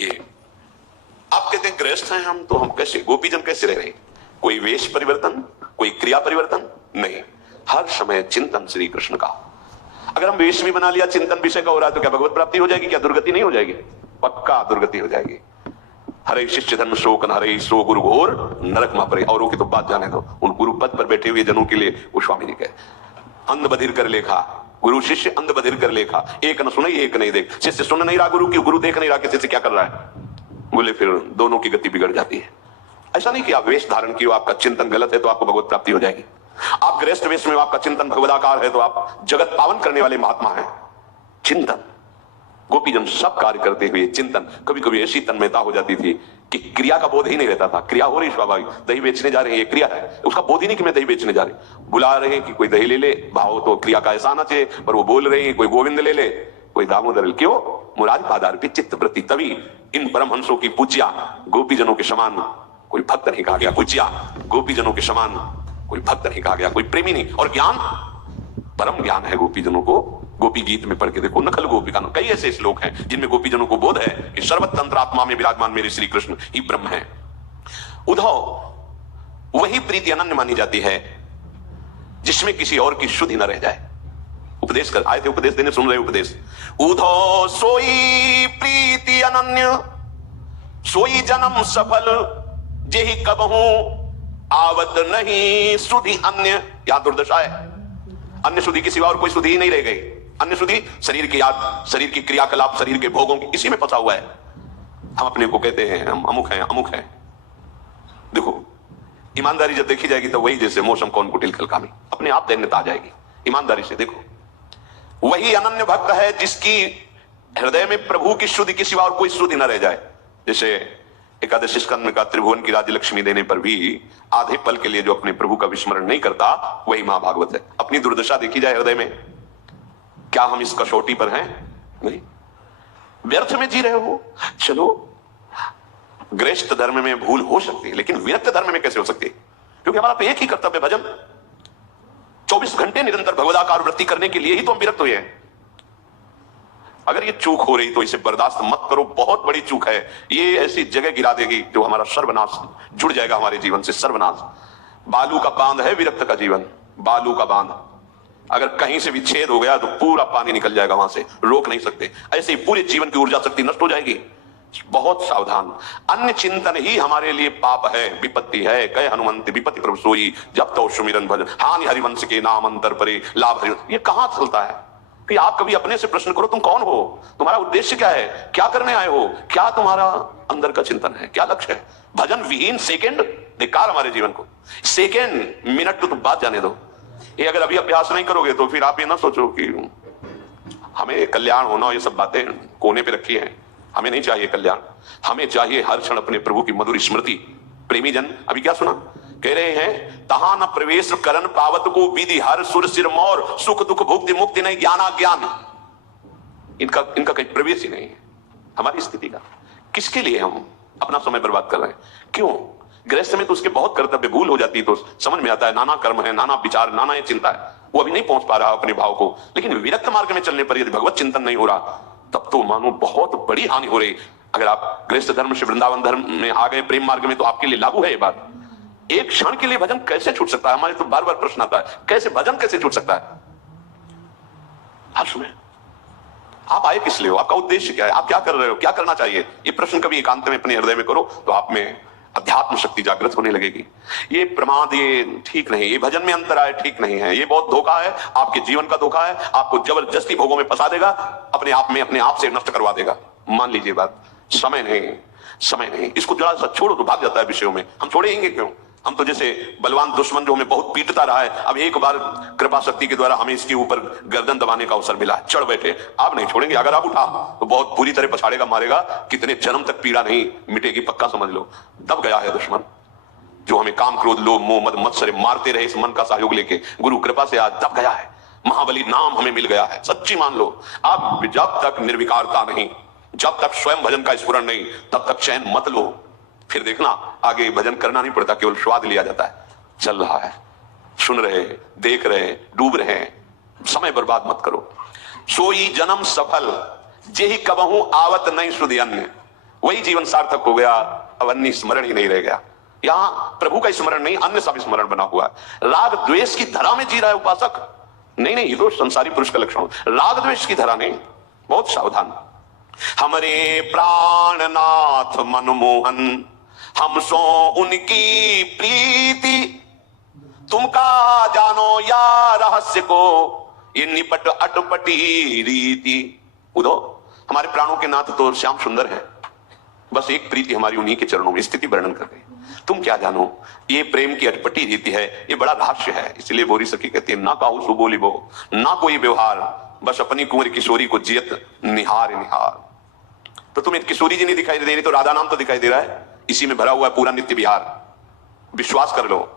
ये आप कहते हैं गृहस्थ हैं हम, तो हम कैसे गोपीजन कैसे रह रहे हैं? कोई वेश परिवर्तन, कोई क्रिया परिवर्तन नहीं, हर समय चिंतन श्री कृष्ण का। अगर हम वेश भी बना लिया, चिंतन विषय का हो रहा है, तो क्या भगवत प्राप्ति हो जाएगी? क्या दुर्गति नहीं हो जाएगी? पक्का दुर्गति हो जाएगी। हरे शिष्य धर्म शोक न हरे सो गुरु घोर नरक मा परे। औरों की तो बात जाने दो, उन गुरु पद पर बैठे हुए जनों के लिए वो स्वामी जी कहे, अंध बधिर कर लेखा, गुरु शिष्य अंध बधिर कर लेखा, एक न सुने एक नहीं देख। शिष्य सुन नहीं रहा गुरु की, गुरु देख नहीं रहा कि शिष्य क्या कर रहा है। बोले फिर दोनों की गति बिगड़ जाती है। ऐसा नहीं कि आप वेश धारण किए, आपका चिंतन गलत है तो आपको भगवत प्राप्ति हो जाएगी। आप गृहस्थ वेश में आपका चिंतन भगवदाकार है तो आप जगत पावन करने वाले महात्मा हैं। चिंतन, गोपीजन सब कार्य करते हुए चिंतन। कभी कभी ऐसी तन्मयता हो जाती थी कि क्रिया का बोध ही नहीं रहता था। क्रिया हो रही स्वाभाविक, दही बेचने जा रहे हैं, ये क्रिया है, उसका बोध ही नहीं कि मैं दही बेचने जा रही। बुला रहे हैं कि कोई दही ले ले, भाव तो क्रिया का ऐसा आना चाहिए, पर वो बोल रहे हैं कोई गोविंद ले ले, कोई दामोदर। क्यों? मुरारी पादार्पित चित्त वृत्ति। तभी इन परमहंसों की पूज्या गोपीजनों के समान कोई भक्त नहीं कहा गया, पूज्या गोपीजनों के समान कोई भक्त नहीं कहा गया, कोई प्रेमी नहीं। और ज्ञान, परम ज्ञान है गोपीजनों को। गोपी गीत में पढ़ के देखो, नखल गोपिका, कई ऐसे श्लोक हैं जिनमें गोपीजनों को बोध है कि सर्वतंत्र आत्मा में विराजमान मेरे श्री कृष्ण ही ब्रह्म है। उद्धव, वही प्रीति अनन्य मानी जाती है जिसमें किसी और की शुद्धि न रह जाए। उपदेश कर आए थे, उपदेश देने, सुन रहे उपदेश। उद्धव सोई प्रीति अनन्य, सोई जन्म सफल, जेहि कबहू आवत नहीं सुधि अन्य। यहां दुर्दशा है, अन्य शुद्धि के सिवा और कोई शुद्धि ही नहीं रह गई। अन्य शुद्धि शरीर की याद, शरीर की क्रियाकलाप, शरीर के भोगों की, इसी में फंसा हुआ है। हम अपने को कहते हैं हम अमुक हैं, अमुक हैं। देखो, ईमानदारी जब देखी जाएगी तो वही जैसे मौसम कौन कुटिल कलकामी, अपने आप दैन्यता आ जाएगी। ईमानदारी से देखो, वही अनन्य भक्त है जिसकी हृदय में प्रभु की शुद्धि के सिवा और कोई शुद्धि न रह जाए। जैसे एकादशी स्कंद में का त्रिभुवन की राज्य लक्ष्मी देने पर भी आधे पल के लिए जो अपने प्रभु का विस्मरण नहीं करता, वही महाभागवत है। अपनी दुर्दशा देखी जाए हृदय में, क्या हम इस कसौटी पर हैं? नहीं, व्यर्थ में जी रहे हो। चलो, गृहस्थ धर्म में भूल हो सकती है, लेकिन विरक्त धर्म में कैसे हो सकती है? क्योंकि हमारा तो एक ही कर्तव्य, भजन। 24 घंटे निरंतर भगवदाकार वृत्ति करने के लिए ही तो हम विरक्त हुए हैं। अगर ये चूक हो रही तो इसे बर्दाश्त मत करो, बहुत बड़ी चूक है। ये ऐसी जगह गिरा देगी जो हमारा सर्वनाश, जुड़ जाएगा हमारे जीवन से सर्वनाश। बालू का बांध है विरक्त का जीवन, बालू का बांध। अगर कहीं से भी छेद हो गया तो पूरा पानी निकल जाएगा, वहां से रोक नहीं सकते। ऐसे ही पूरे जीवन की ऊर्जा शक्ति नष्ट हो जाएगी। बहुत सावधान। अन्य चिंतन ही हमारे लिए पाप है, विपत्ति है। कहे हनुमंत विपत्ति प्रभु सोई, जब तो सुमिरन भजन, हानि हरिवंश के नाम अंतर परे, लाभ हरिवंश। ये कहां चलता है कि आप कभी अपने से प्रश्न करो, तुम कौन हो? तुम्हारा उद्देश्य क्या है? क्या करने आए हो? क्या तुम्हारा अंदर का चिंतन है? क्या लक्ष्य है? भजन विहीन सेकंड बेकार हमारे जीवन को। सेकंड मिनट तो बात जाने दो। ये अगर अभी अभ्यास नहीं करोगे तो फिर आप ये ना सोचो कि हमें कल्याण होना, ये सब बातें कोने पे रखी हैं। हमें नहीं चाहिए कल्याण, हमें चाहिए हर क्षण अपने प्रभु की मधुर स्मृति। प्रेमी जन अभी क्या सुना, कह रहे हैं, तहां न प्रवेश करन पावत को विधि हर सुर सिर मोर, सुख दुख भुक्ति मुक्ति नहीं ज्ञाना ज्ञान। इनका कहीं प्रवेश ही नहीं है हमारी स्थिति का। किसके लिए हम अपना समय बर्बाद कर रहे हैं? क्यों? गृहस्थ में तो उसके बहुत कर्तव्य, भूल हो जाती है तो समझ में आता है, नाना कर्म है, नाना विचार, नाना ये चिंता है, वो अभी नहीं पहुंच पा रहा अपने भाव को। लेकिन विरक्त मार्ग में चलने पर यदि भगवत चिंतन नहीं हो रहा, तब तो मानो बहुत बड़ी हानि हो रही। अगर आप गृहस्थ धर्म से वृंदावन धर्म में आ गए, प्रेम मार्ग में, तो आपके लिए लागू है ये बात। एक क्षण के लिए भजन कैसे छूट सकता है? हमारे तो बार बार प्रश्न आता है, कैसे भजन कैसे छूट सकता है? आप सुने, आप आए किस लिए हो? आपका उद्देश्य क्या है? आप क्या कर रहे हो? क्या करना चाहिए? ये प्रश्न कभी एकांत में अपने हृदय में करो तो आप में अध्यात्म शक्ति जागृत होने लगेगी। ये प्रमाद, ये ठीक नहीं, ये भजन में अंतर आए ठीक नहीं है, ये बहुत धोखा है, आपके जीवन का धोखा है, आपको जबरदस्ती भोगों में फंसा देगा, अपने आप में अपने आप से नष्ट करवा देगा। मान लीजिए बात, समय नहीं, समय नहीं, इसको जरा सा छोड़ो तो भाग जाता है विषयों में। हम छोड़ेंगे क्यों? हम तो जैसे बलवान दुश्मन जो हमें बहुत पीटता रहा है, अब एक बार कृपा शक्ति के द्वारा हमें इसके ऊपर गर्दन दबाने का अवसर मिला, चढ़ बैठे। आप नहीं छोड़ेंगे। अगर आप उठा तो बहुत बुरी तरह पछाड़ेगा, मारेगा, कितने जन्म तक पीड़ा नहीं मिटेगी, पक्का समझ लो। दब गया है दुश्मन जो हमें काम क्रोध लोभ मोह मद मत्सर मारते रहे, इस मन का सहयोग लेके गुरु कृपा से आज दब गया है। महाबली नाम हमें मिल गया है, सच्ची मान लो। आप जब तक निर्विकारता नहीं, जब तक स्वयं भजन का स्फुरण नहीं, तब तक चैन मत लो। फिर देखना आगे भजन करना नहीं पड़ता, केवल स्वाद लिया जाता है। चल रहा है, सुन रहे, देख रहे, डूब रहे, समय बर्बाद मत करो। सोई जन्म सफल, जेहि कबहू आवत नहीं सुधि अन्य। वही जीवन सार्थक हो गया। अब अन्य स्मरण ही नहीं रह गया। यहां प्रभु का स्मरण नहीं, अन्य सब स्मरण बना हुआ है। राग द्वेष की धरा में जी रहा है उपासक। नहीं नहीं, ये तो संसारी पुरुष का लक्षण। राग द्वेष की धरा नहीं, बहुत सावधान। हमरे प्राणनाथ मनमोहन, हम सो उनकी प्रीति, तुमका जानो या रहस्य को, ये निपट अटपटी रीति। उदो, हमारे प्राणों के नाथ तो श्याम सुंदर है, बस एक प्रीति हमारी उन्हीं के चरणों में। स्थिति वर्णन कर रहे, तुम क्या जानो, ये प्रेम की अटपटी रीति है, ये बड़ा रहस्य है। इसलिए बोरी सखी कहती है, ना काहू सो बोली बो, ना कोई व्यवहार, बस अपनी कुंवर किशोरी को जियत निहार निहार। तो तुम्हें किशोरी जी नहीं दिखाई दे रही, तो राधा नाम तो दिखाई दे रहा है। इसी में भरा हुआ है पूरा नित्य विहार। विश्वास कर लो,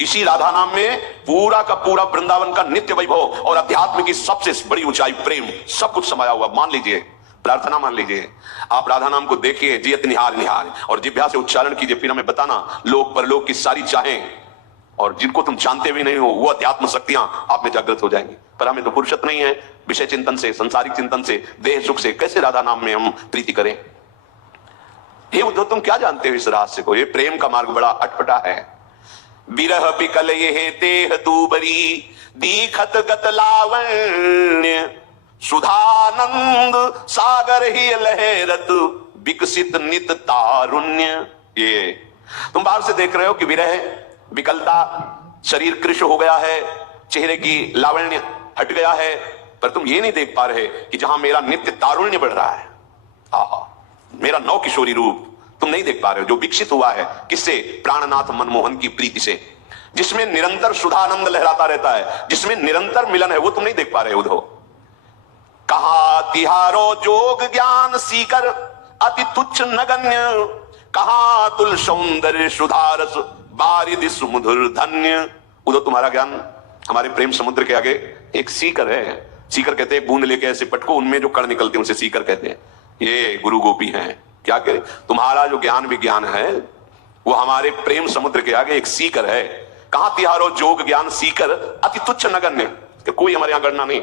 इसी राधा नाम में पूरा का पूरा वृंदावन का नित्य वैभव और अध्यात्म की सबसे बड़ी ऊंचाई, प्रेम, सब कुछ समाया हुआ। मान लीजिए, प्रार्थना मान लीजिए, आप राधा नाम को देखिए, जियत निहार निहार, और जिह्वा से उच्चारण कीजिए। फिर हमें बताना, लोक परलोक की सारी चाहें और जिनको तुम जानते भी नहीं हो, वो अध्यात्म शक्तियां आप में जागृत हो जाएंगी। पर हमें तो फुर्सत नहीं है विषय चिंतन से, संसारिक चिंतन से, देह सुख से। कैसे राधा नाम में हम प्रीति करें? हे उद्धव, तुम क्या जानते हो इस रहस्य को? ये प्रेम का मार्ग बड़ा अटपटा है। बिरह बिकल ये देह दूबरी, दीखत गत लावण्य, सुधानंद सागर ही लहरत, विकसित नित तारुण्य। ये तुम बाहर से देख रहे हो कि विरह, विकलता, शरीर कृश हो गया है, चेहरे की लावण्य हट गया है, पर तुम ये नहीं देख पा रहे कि जहां मेरा नित्य तारुण्य बढ़ रहा है, आहा, मेरा नव किशोरी रूप तुम नहीं देख पा रहे हो, जो विकसित हुआ है। किससे? प्राणनाथ मनमोहन की प्रीति से, जिसमें निरंतर सुधानंद लहराता रहता है, जिसमें निरंतर मिलन है, वो तुम नहीं देख पा रहे हो। उद्धव, कहा तिहारो जोग ज्ञान सीकर, अति तुच्छ नगण्य, कहा तुल सौंदर्य सुधारस, बारिद सुमधुर धन्य। उद्धव, तुम्हारा ज्ञान हमारे प्रेम समुद्र के आगे एक सीकर है। सीकर कहते हैं बूंद लेके ऐसे पटको, उनमें जो कण निकलते हैं उसे सीकर कहते हैं। ये गुरु गोपी हैं। क्या करें, तुम्हारा जो ज्ञान विज्ञान है वो हमारे प्रेम समुद्र के आगे एक सीकर है। कहां तिहारो जोग ज्ञान सीकर, अति तुच्छ नगण्य, कोई हमारे यहां गणना नहीं।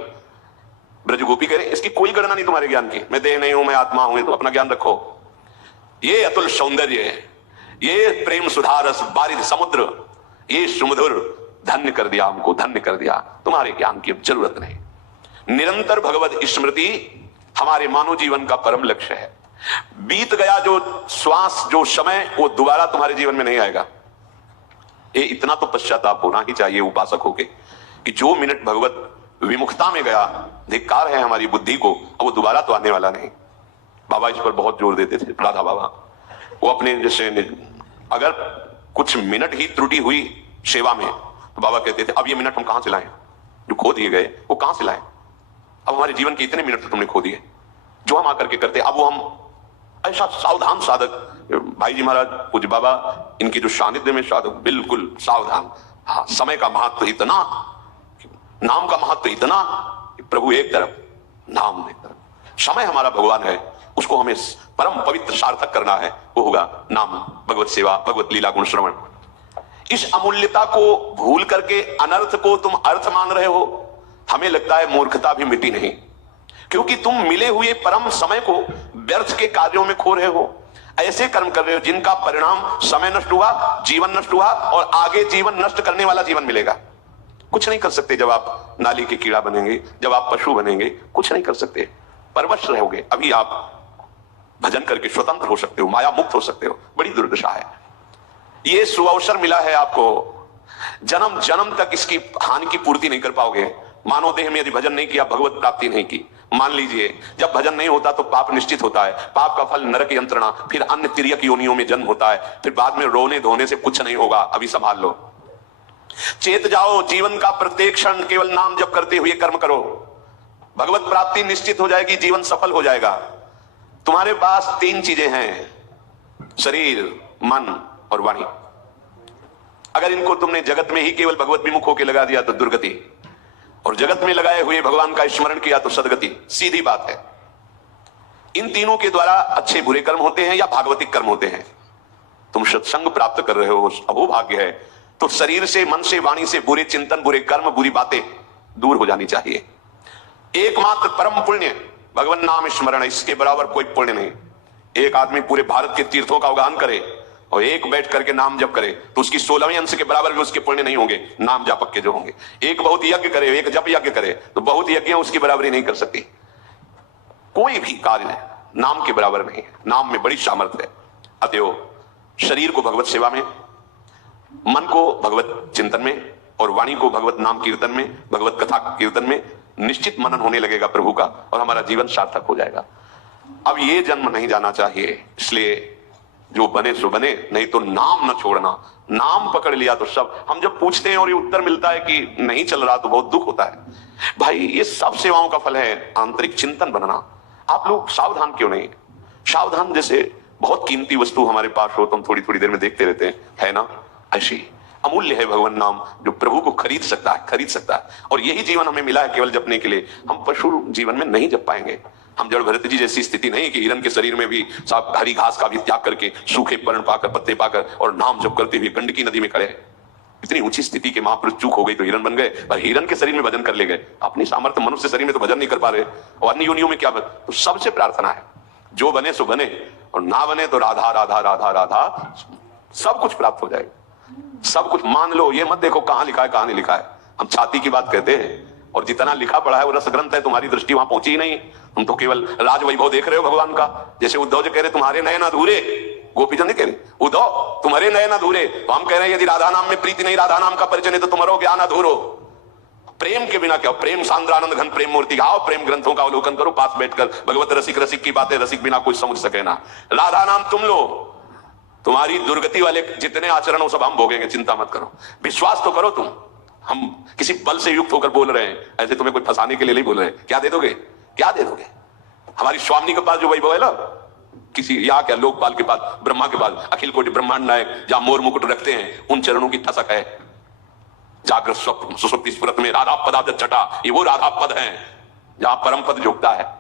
ब्रज गोपी कह रहे इसकी कोई गणना नहीं तुम्हारे ज्ञान की। मैं देह नहीं हूं, मैं आत्मा हूं, तो अपना ज्ञान रखो। ये अतुल सौंदर्य है, ये प्रेम सुधारस बारिद समुद्र, ये सुमधुर धन्य कर दिया, हमको धन्य कर दिया। तुम्हारे ज्ञान की अब जरूरत नहीं। निरंतर भगवत स्मृति हमारे मानव जीवन का परम लक्ष्य है। बीत गया जो श्वास, जो समय, वो दोबारा तुम्हारे जीवन में नहीं आएगा। ये इतना तो पश्चाताप होना ही चाहिए उपासक होके कि जो मिनट भगवत विमुखता में गया, धिक्कार है हमारी बुद्धि को, अब वो दोबारा तो आने वाला नहीं। बाबा इस पर बहुत जोर देते थे, राधा बाबा। वो अपने जैसे अगर कुछ मिनट ही त्रुटि हुई सेवा में, तो बाबा कहते थे अब ये मिनट हम कहां से लाएं, जो खो दिए गए वो कहां से लाएं। अब हमारे जीवन के इतने मिनट तो तुमने खो दिए, जो हम आकर के करते। अब वो हम ऐसा सावधान साधक, भाई जी महाराज पूज्य बाबा, इनकी जो सानिध्य में साधक बिल्कुल सावधान। हाँ, समय का महत्व इतना, नाम का महत्व इतना, प्रभु एक तरफ, नाम एक तरफ। समय हमारा भगवान है, उसको हमें परम पवित्र सार्थक करना है, वो होगा नाम, भगवत सेवा, भगवत लीला गुण श्रवण। इस अमूल्यता को भूल करके अनर्थ को तुम अर्थ मान रहे हो। हमें लगता है मूर्खता भी मिटी नहीं, क्योंकि तुम मिले हुए परम समय को व्यर्थ के कार्यों में खो रहे हो। ऐसे कर्म कर रहे हो जिनका परिणाम समय नष्ट हुआ, जीवन नष्ट हुआ, और आगे जीवन नष्ट करने वाला जीवन मिलेगा। कुछ नहीं कर सकते जब आप नाली के कीड़ा बनेंगे, जब आप पशु बनेंगे, कुछ नहीं कर सकते, परवश रहोगे। अभी आप भजन करके स्वतंत्र हो सकते हो, माया मुक्त हो सकते हो। बड़ी दुर्दशा है। ये सुअवसर मिला है आपको, जन्म जन्म तक इसकी हानि की पूर्ति नहीं कर पाओगे। मानव देह में यदि भजन नहीं किया, भगवत प्राप्ति नहीं की। मान लीजिए जब भजन नहीं होता तो पाप निश्चित होता है, पाप का फल नरक यंत्रणा, फिर अन्य तिर्यक योनियों में जन्म होता है, फिर बाद में रोने धोने से कुछ नहीं होगा। अभी संभाल लो, चेत जाओ, जीवन का प्रत्येक क्षण केवल नाम जप करते हुए कर्म करो, भगवत प्राप्ति निश्चित हो जाएगी, जीवन सफल हो जाएगा। तुम्हारे पास तीन चीजें हैं, शरीर, मन और वाणी। अगर इनको तुमने जगत में ही केवल भगवत विमुख होकर लगा दिया तो दुर्गति, और जगत में लगाए हुए भगवान का स्मरण किया तो सदगति। सीधी बात है। इन तीनों के द्वारा अच्छे बुरे कर्म होते हैं या भागवतिक कर्म होते हैं। तुम सत्संग प्राप्त कर रहे हो, अहोभाग्य है। तो शरीर से, मन से, वाणी से बुरे चिंतन, बुरे कर्म, बुरी बातें दूर हो जानी चाहिए। एकमात्र परम पुण्य भगवान नाम स्मरण है, इसके बराबर कोई पुण्य नहीं। एक आदमी पूरे भारत के तीर्थों का अवगाहन करे और एक बैठ करके नाम जप करे तो उसकी 16वें अंश के बराबर भी उसके पुण्य नहीं होंगे नाम जापक के जो होंगे। एक बहुत यज्ञ करे, एक जप यज्ञ करे तो बहुत यज्ञ उसकी बराबरी नहीं कर सकती। कोई भी कार्य नाम के बराबर नहीं है। नाम में बड़ी सामर्थ्य है। अतएव शरीर को भगवत सेवा में, मन को भगवत चिंतन में और वाणी को भगवत नाम कीर्तन में, भगवत कथा कीर्तन में निश्चित मनन होने लगेगा प्रभु का और हमारा जीवन सार्थक हो जाएगा। अब ये जन्म नहीं जाना चाहिए, इसलिए जो बने सो बने, नहीं तो नाम न छोड़ना। नाम पकड़ लिया तो सब। हम जब पूछते हैं और ये उत्तर मिलता है कि नहीं चल रहा तो बहुत दुख होता है। भाई ये सब सेवाओं का फल है आंतरिक चिंतन बनना। आप लोग सावधान क्यों नहीं? सावधान जैसे बहुत कीमती वस्तु हमारे पास हो तो हम थोड़ी थोड़ी देर में देखते रहते हैं, है ना? ऐसी अमूल्य है भगवान नाम जो प्रभु को खरीद सकता है। और यही जीवन हमें मिला है केवल जपने के लिए। हम पशु जीवन में नहीं जप पाएंगे। हम जड़ भरत जी जैसी स्थिति नहीं कि हिरण के शरीर में भी साफ हरी घास का भी त्याग करके सूखे पर्ण पाकर, पत्ते पाकर और नाम जप करते हुए गंडकी नदी में खड़े। इतनी ऊंची स्थिति के महापुरुष चूक हो गई तो हिरण बन गए, पर हिरण के शरीर में भजन कर ले गए। अपनी सामर्थ्य मनुष्य शरीर में तो भजन नहीं कर पा रहे और अन्य योनियों में क्या तो सबसे प्रार्थना है जो बने सो बने और ना बने तो राधा राधा राधा राधा, सब कुछ प्राप्त हो जाएगा। सब कुछ मान लो, ये मत देखो कहां लिखा है कहां नहीं लिखा है। हम छाती की बात कहते हैं और जितना लिखा पड़ा है वो रस ग्रंथ है। तुम्हारी दृष्टि वहां पहुंची ही नहीं। तुम तो केवल राज वैभव देख रहे हो भगवान का। जैसे उद्धव जी कह रहे तुम्हारे नयन अधूरे, गोपीचंद कह रहे उद्धव तुम्हारे नयन अधूरे, तो हम कह रहे हैं यदि राधा नाम में प्रीति नहीं, राधा नाम का परिचय नहीं तो तुम्हारो ज्ञान अधूरो। प्रेम के बिना क्या? प्रेम सांद्रानंद घन प्रेम मूर्ति आओ, प्रेम ग्रंथों का अवलोकन करो पास बैठकर। भगवत रसिक रसिक की बातें रसिक बिना कोई समझ सके ना। राधा नाम तुम लो, तुम्हारी दुर्गति वाले जितने आचरण हो सब हम भोगेंगे, चिंता मत करो। विश्वास तो करो तुम। हम किसी बल से युक्त होकर बोल रहे हैं, ऐसे तुम्हें कोई फंसाने के लिए नहीं बोल रहे हैं। क्या दे दोगे? क्या दे दोगे? हमारी स्वामी के पास जो वैभव है ना, किसी या क्या लोकपाल के पास, ब्रह्मा के पास, अखिल कोटि ब्रह्मांड नायक जहां मोर मुकुट रखते हैं उन चरणों की ठसक है। जागृत स्वप्न सुषुप्ति स्फुरत में राधा पदाब्ज जटा, ये वो राधा पद है जहां परम पद जोगता है।